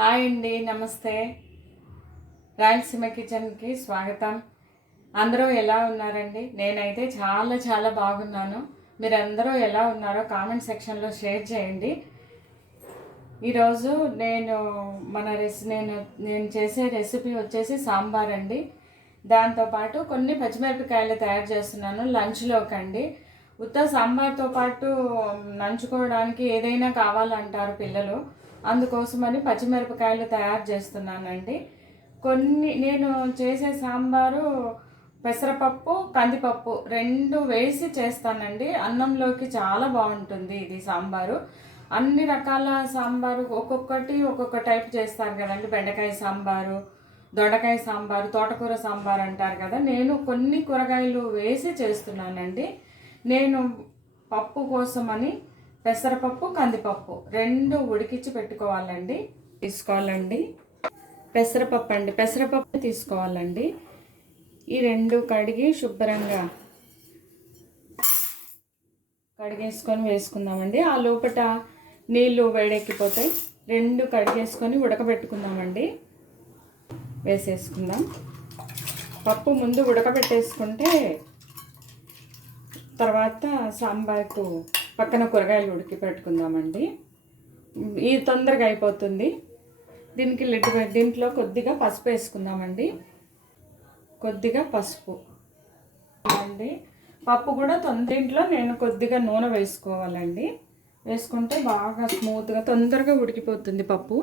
Hi అండి, నమస్తే. రాయలసీమ కిచెన్కి స్వాగతం. అందరూ ఎలా ఉన్నారండి? నేనైతే చాలా చాలా బాగున్నాను. మీరందరూ ఎలా ఉన్నారో కామెంట్ సెక్షన్లో షేర్ చేయండి. ఈరోజు నేను చేసే రెసిపీ వచ్చేసి సాంబార్ అండి. దాంతోపాటు కొన్ని పచ్చిమిరపకాయలు తయారు చేస్తున్నాను లంచ్లోకి అండి. ఉత్త సాంబార్తో పాటు నంచుకోవడానికి ఏదైనా కావాలంటారు పిల్లలు. అందుకోసమని పచ్చిమిరపకాయలు తయారు చేస్తున్నానండి. నేను చేసే సాంబారు పెసరపప్పు, కందిపప్పు రెండు వేసి చేస్తానండి. అన్నంలోకి చాలా బాగుంటుంది ఇది సాంబారు. అన్ని రకాల సాంబారు ఒక్కొక్కటి ఒక్కొక్క టైప్ చేస్తారు కదండి. బెండకాయ సాంబారు, దొండకాయ సాంబారు, తోటకూర సాంబారు అంటారు కదా. నేను కొన్ని కూరగాయలు వేసి చేస్తున్నానండి. నేను పప్పు కోసమని పెసరపప్పు, కందిపప్పు రెండు ఉడికించి తీసుకోవాలండి. పెసరపప్పు తీసుకోవాలండి. ఈ రెండు కడిగి శుభ్రంగా కడిగేసుకొని వేసుకుందామండి. ఆ లోపల నీళ్ళు వేడెక్కిపోతాయి. రెండు కడిగేసుకొని ఉడకబెట్టుకుందామండి. వేసేసుకుందాం. పప్పు ముందు ఉడకబెట్టేసుకుంటే తర్వాత సాంబార్కు పక్కన కూరగాయలు ఉడికి పెట్టుకుందామండి. ఇది తొందరగా అయిపోతుంది. దీంట్లో కొద్దిగా పసుపు వేసుకుందామండి. కొద్దిగా పసుపు అండి. పప్పు కూడా దీంట్లో నేను కొద్దిగా నూనె వేసుకోవాలండి. వేసుకుంటే బాగా స్మూత్గా తొందరగా ఉడికిపోతుంది పప్పు.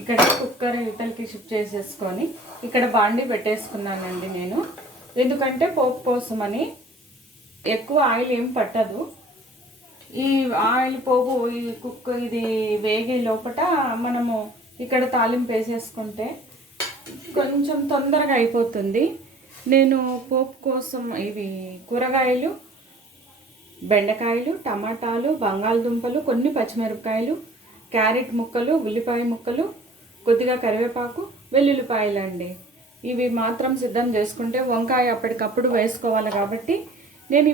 ఇక్కడ కుక్కర్ ఇవతలకి షిఫ్ట్ చేసేసుకొని ఇక్కడ బాండి పెట్టేసుకున్నానండి నేను. ఎందుకంటే పోపు కోసమని ఎక్కువ ఆయిల్ ఏం పట్టదు. ఈ ఆయిల్ పోపు ఇది వేగే లోపల మనము ఇక్కడ తాలింపు వేసేసుకుంటే కొంచెం తొందరగా అయిపోతుంది. నేను పోపు కోసం ఇవి కూరగాయలు బెండకాయలు, టమాటాలు, బంగాళదుంపలు, కొన్ని పచ్చిమిరపకాయలు, క్యారెట్ ముక్కలు, ఉల్లిపాయ ముక్కలు, కొద్దిగా కరివేపాకు, వెల్లుల్లిపాయలు అండి. ఇవి మాత్రం సిద్ధం చేసుకుంటే వంకాయ అప్పటికప్పుడు వేసుకోవాలి కాబట్టి నేను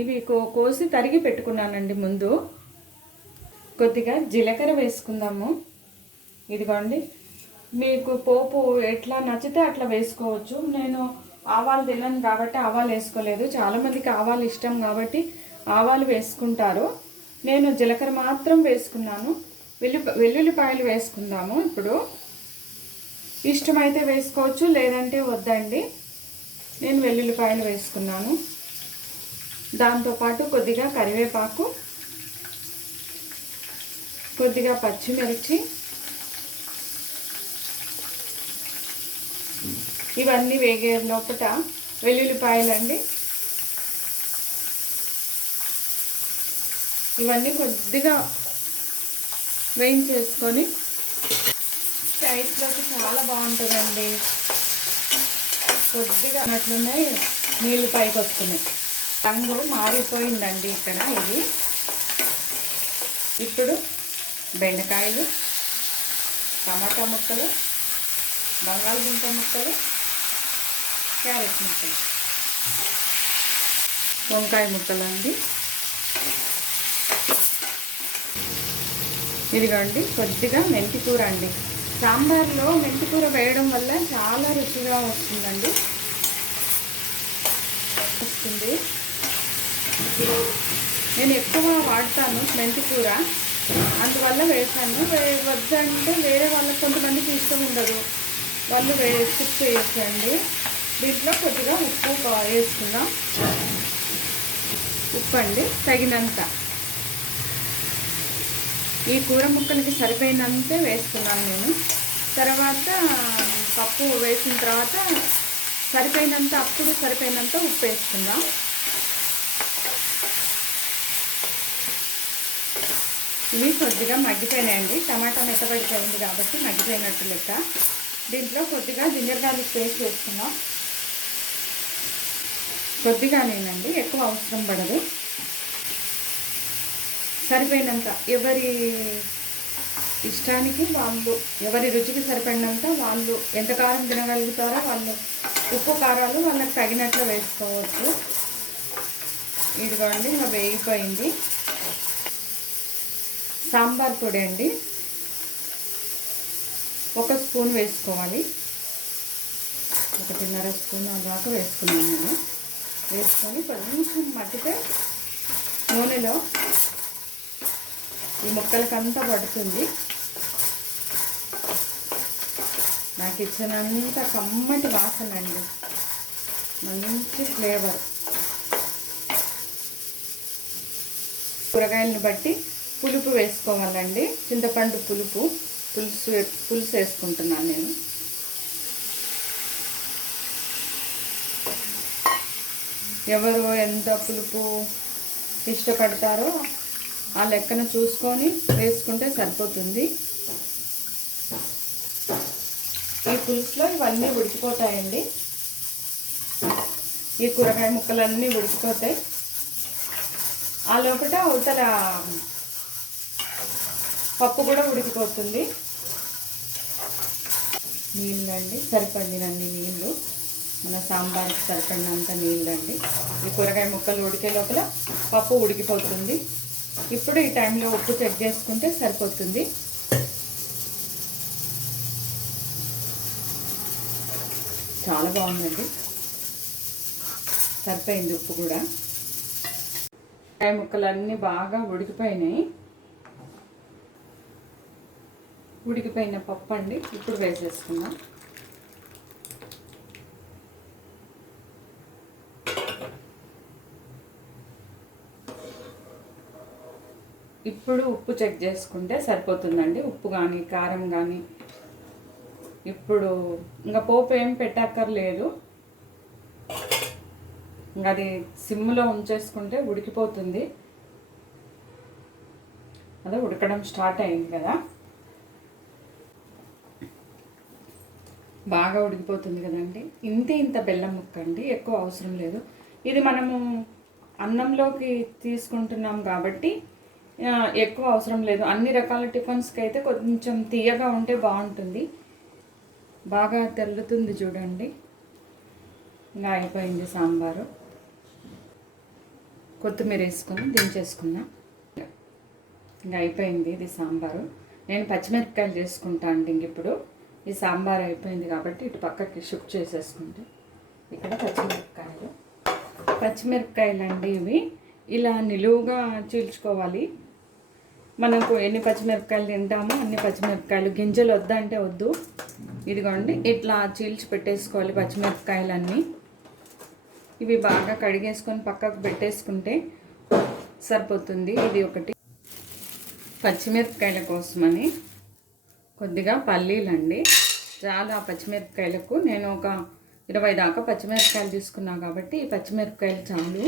ఇవి కోసి తరిగి పెట్టుకున్నానండి. ముందు కొద్దిగా జీలకర్ర వేసుకుందాము. ఇదిగోండి, మీకు పోపు ఎట్లా నచ్చితే అట్లా వేసుకోవచ్చు. నేను ఆవాలు తినను కాబట్టి ఆవాలు వేసుకోలేదు. చాలామందికి ఆవాలు ఇష్టం కాబట్టి ఆవాలు వేసుకుంటారు. నేను జీలకర్ర మాత్రం వేసుకున్నాను. వెల్లుల్లిపాయలు వేసుకుందాము. ఇప్పుడు ఇష్టమైతే వేసుకోవచ్చు, లేదంటే వద్దండి. నేను వెల్లుల్లిపాయలు వేసుకున్నాను. దాంతోపాటు కొద్దిగా కరివేపాకు, కొద్దిగా పచ్చిమిర్చి, ఇవన్నీ వేగే లోపల వెల్లుల్లిపాయలు అండి. ఇవన్నీ కొద్దిగా వేయించేసుకొని రైస్లోకి చాలా బాగుంటుందండి. కొద్దిగా అట్లున్నాయి, నీళ్ళు పైకి వస్తున్నాయి. రంగు మారిపోయిందండి ఇక్కడ ఇది. ఇప్పుడు బెండకాయలు, టమాటా ముక్కలు, బంగాళదుంప ముక్కలు, క్యారెట్ ముక్కలు, వంకాయ ముక్కలు అండి. ఇదిగోండి కొద్దిగా మెంతికూర అండి. సాంబార్లో మెంతికూర వేయడం వల్ల చాలా రుచిగా వస్తుంది. నేను ఎక్కువ వాడతాను మెంతికూర, అందువల్ల వేసాను. వద్దంటే వేరే వాళ్ళకి కొంతమందికి ఇష్టం ఉండదు, వాళ్ళు స్కిప్ చేయొచ్చండి. దీంట్లో కొద్దిగా ఉప్పు వేసుకుందాం. ఉప్పు అండి తగినంత. ఈ కూర ముక్కలకి సరిపోయినంతే వేసుకున్నాను నేను. తర్వాత పప్పు వేసిన తర్వాత సరిపోయినంత ఉప్పు వేసుకుందాం. ఇవి కొద్దిగా మగ్గిపోయినాయండి. టమాటా మెత్తబడిపోయింది కాబట్టి మగ్గిపోయినట్టు లెక్క. దీంట్లో కొద్దిగా జింజర్ గార్లిక్ పేస్ట్ వేసుకుందాం. కొద్దిగానేనండి, ఎక్కువ అవసరం పడదు. సరిపోయినంత, ఎవరి ఇష్టానికి వాళ్ళు, ఎవరి రుచికి సరిపడినంత వాళ్ళు ఎంత కారం తినగలుగుతారో వాళ్ళు ఉప్పు కారాలు వాళ్ళకి తగినట్లు వేసుకోవచ్చు. ఇదిగోండి, ఇంకా వేగిపోయింది. సాంబార్ పొడి అండి 1 స్పూన్ వేసుకోవాలి. 1.5 స్పూన్ దాకా వేసుకున్నాను నేను. వేసుకొని కొంచెం మట్టితే నూనెలో ఈ ముక్కలకంతా పడుతుంది. నాకు ఇచ్చినంత కమ్మటి వాసన అండి, మంచి ఫ్లేవర్. కూరగాయలను బట్టి పులుపు వేసుకోవాలండి. చింతపండు పులుసు వేసుకుంటున్నాను నేను. ఎవరు ఎంత పులుపు ఇష్టపడతారో ఆ లెక్కన చూసుకొని వేసుకుంటే సరిపోతుంది. ఈ పులుసులో ఇవన్నీ ఉడికిపోతాయండి. ఈ కూరగాయ ముక్కలన్నీ ఉడికిపోతాయి. ఆ లోపల అవతల పప్పు కూడా ఉడికిపోతుంది. నీళ్ళండి సరిపడినన్ని నీళ్ళు, మన సాంబార్కి సరిపడినంత నీళ్ళండి. ఈ కూరగాయ ముక్కలు ఉడికే లోపల పప్పు ఉడికిపోతుంది. ఇప్పుడు ఈ టైంలో ఉప్పు చెక్ చేసుకుంటే సరిపోతుంది. చాలా బాగుందండి, సరిపోయింది ఉప్పు కూడా. కూరగాయ ముక్కలన్నీ బాగా ఉడికిపోయినాయి. ఉడికిపోయిన పప్పు అండి ఇప్పుడు వేసేసుకుందాం. ఇప్పుడు ఉప్పు చెక్ చేసుకుంటే సరిపోతుందండి. ఉప్పు కానీ కారం కానీ. ఇప్పుడు ఇంకా పోపు ఏం పెట్టక్కర్లేదు. ఇంకా అది సిమ్లో ఉంచేసుకుంటే ఉడికిపోతుంది. అదే ఉడకడం స్టార్ట్ అయింది కదా, బాగా ఉడికిపోతుంది కదండి. ఇంత బెల్లం ముక్క అండి, ఎక్కువ అవసరం లేదు. ఇది మనము అన్నంలోకి తీసుకుంటున్నాం కాబట్టి ఎక్కువ అవసరం లేదు. అన్ని రకాల టిఫిన్స్కి అయితే కొంచెం తీయగా ఉంటే బాగుంటుంది. బాగా తెల్లుతుంది చూడండి. ఇంకా అయిపోయింది సాంబారు. కొత్తిమీర వేసుకొని దించేసుకున్నా. ఇంకా అయిపోయింది ఇది సాంబారు. నేను పచ్చిమిరపకాయలు చేసుకుంటా అండి. ఇంక ఇప్పుడు ఈ సాంబార్ అయిపోయింది కాబట్టి ఇటు పక్కకి షిఫ్ట్ చేసేసుకుంటే ఇక్కడ పచ్చిమిరపకాయలు అండి. ఇవి ఇలా నిలువుగా చీల్చుకోవాలి. మనకు ఎన్ని పచ్చిమిరపకాయలు తింటామో అన్ని పచ్చిమిరపకాయలు, గింజలు వద్దంటే వద్దు. ఇదిగోండి ఇట్లా చీల్చి పెట్టేసుకోవాలి పచ్చిమిరపకాయలన్నీ. ఇవి బాగా కడిగేసుకొని పక్కకు పెట్టేసుకుంటే సరిపోతుంది. ఇది ఒకటి. పచ్చిమిరపకాయల కోసమని కొద్దిగా పల్లీలండి. చాలా పచ్చిమిరపకాయలకు నేను ఒక 20 దాకా పచ్చిమిరపకాయలు తీసుకున్నా కాబట్టి ఈ పచ్చిమిరపకాయలు చాలు.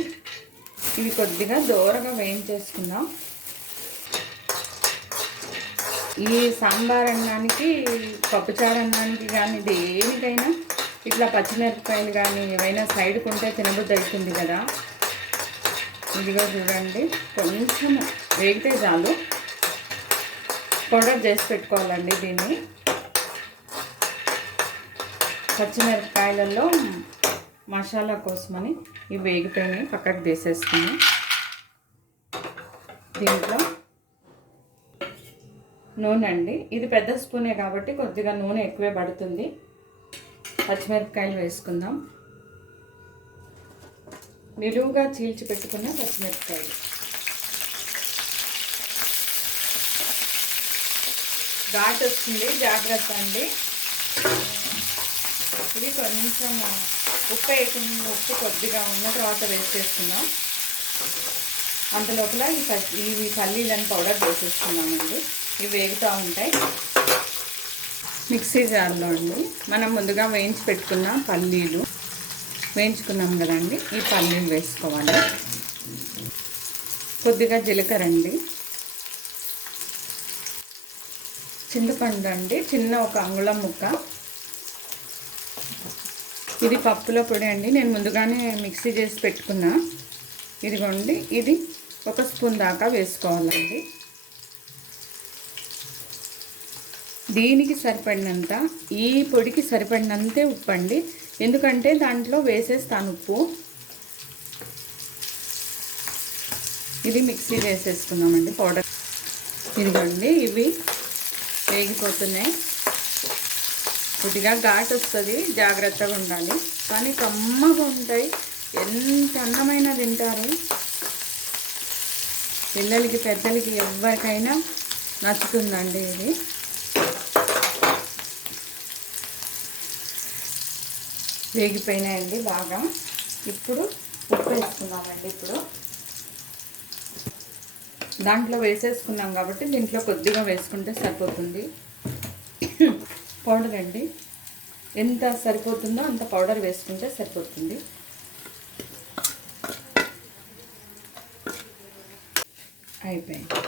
ఇవి కొద్దిగా దూరగా వేయించేసుకుందాం. ఈ సాంబార్ అన్నానికి, పప్పుచారు అన్నానికి కానీ దేనికైనా ఇట్లా పచ్చిమిరపకాయలు కానీ ఏవైనా సైడ్కి ఉంటే తినబుద్ధి అవుతుంది కదా. ఇదిగో చూడండి, కొంచెం వేగితే చాలు. పౌడర్ చేసి పెట్టుకోవాలండి దీన్ని. పచ్చిమిరపకాయలలో మసాలా కోసమని ఇవి వేగిపోయినాయి, పక్కకు తీసేసుకున్నాం. దీంట్లో నూనె అండి. ఇది పెద్ద స్పూనే కాబట్టి కొద్దిగా నూనె ఎక్కువే పడుతుంది. పచ్చిమిరపకాయలు వేసుకుందాం. నిలువుగా చీల్చి పెట్టుకున్న పచ్చిమిరపకాయలు. ఘాటు వస్తుంది, జాగ్రత్త అండి. ఇది కొంచెం ఉప్పు కొద్దిగా ఉన్న తర్వాత వేసేసుకుందాం. అంతలోపల ఇవి పల్లీలను పౌడర్ వేసేసుకున్నామండి. ఇవి వేగుతూ ఉంటాయి. మిక్సీ జార్లో అండి మనం ముందుగా వేయించి పెట్టుకున్న పల్లీలు వేయించుకున్నాం కదండి, ఈ పల్లీలు వేసుకోవాలి. కొద్దిగా జీలకర్ర అండి, చింతపండు అండి, చిన్న ఒక అంగుళం ముక్క. ఇది పప్పుల పొడి అండి, నేను ముందుగానే మిక్సీ చేసి పెట్టుకున్నా. ఇదిగోండి, ఇది 1 స్పూన్ దాకా వేసుకోవాలండి. దీనికి సరిపడినంత, ఈ పొడికి సరిపడినంతే ఉప్పు అండి. ఎందుకంటే దాంట్లో వేసేస్తాను ఉప్పు. ఇది మిక్సీ వేసేసుకున్నామండి పౌడర్. ఇదిగోండి ఇవి వేగిపోతున్నాయి. కొద్దిగా ఘాటు వస్తుంది, జాగ్రత్తగా ఉండాలి. కానీ కమ్మగా ఉంటాయి, ఎంత అన్నమైన తింటారు. పిల్లలకి పెద్దలకి ఎవరికైనా నచ్చుతుందండి ఇది. వేగిపోయినాయండి బాగా. ఇప్పుడు ఉప్పు వేసుకున్నామండి. ఇప్పుడు దాంట్లో వేసేసుకున్నాం కాబట్టి దీంట్లో కొద్దిగా వేసుకుంటే సరిపోతుంది. పౌడర్ అండి, ఎంత సరిపోతుందో అంత పౌడర్ వేసుకుంటే సరిపోతుంది. అయిపోయింది,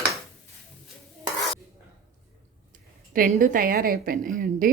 రెండు తయారైపోయినాయండి.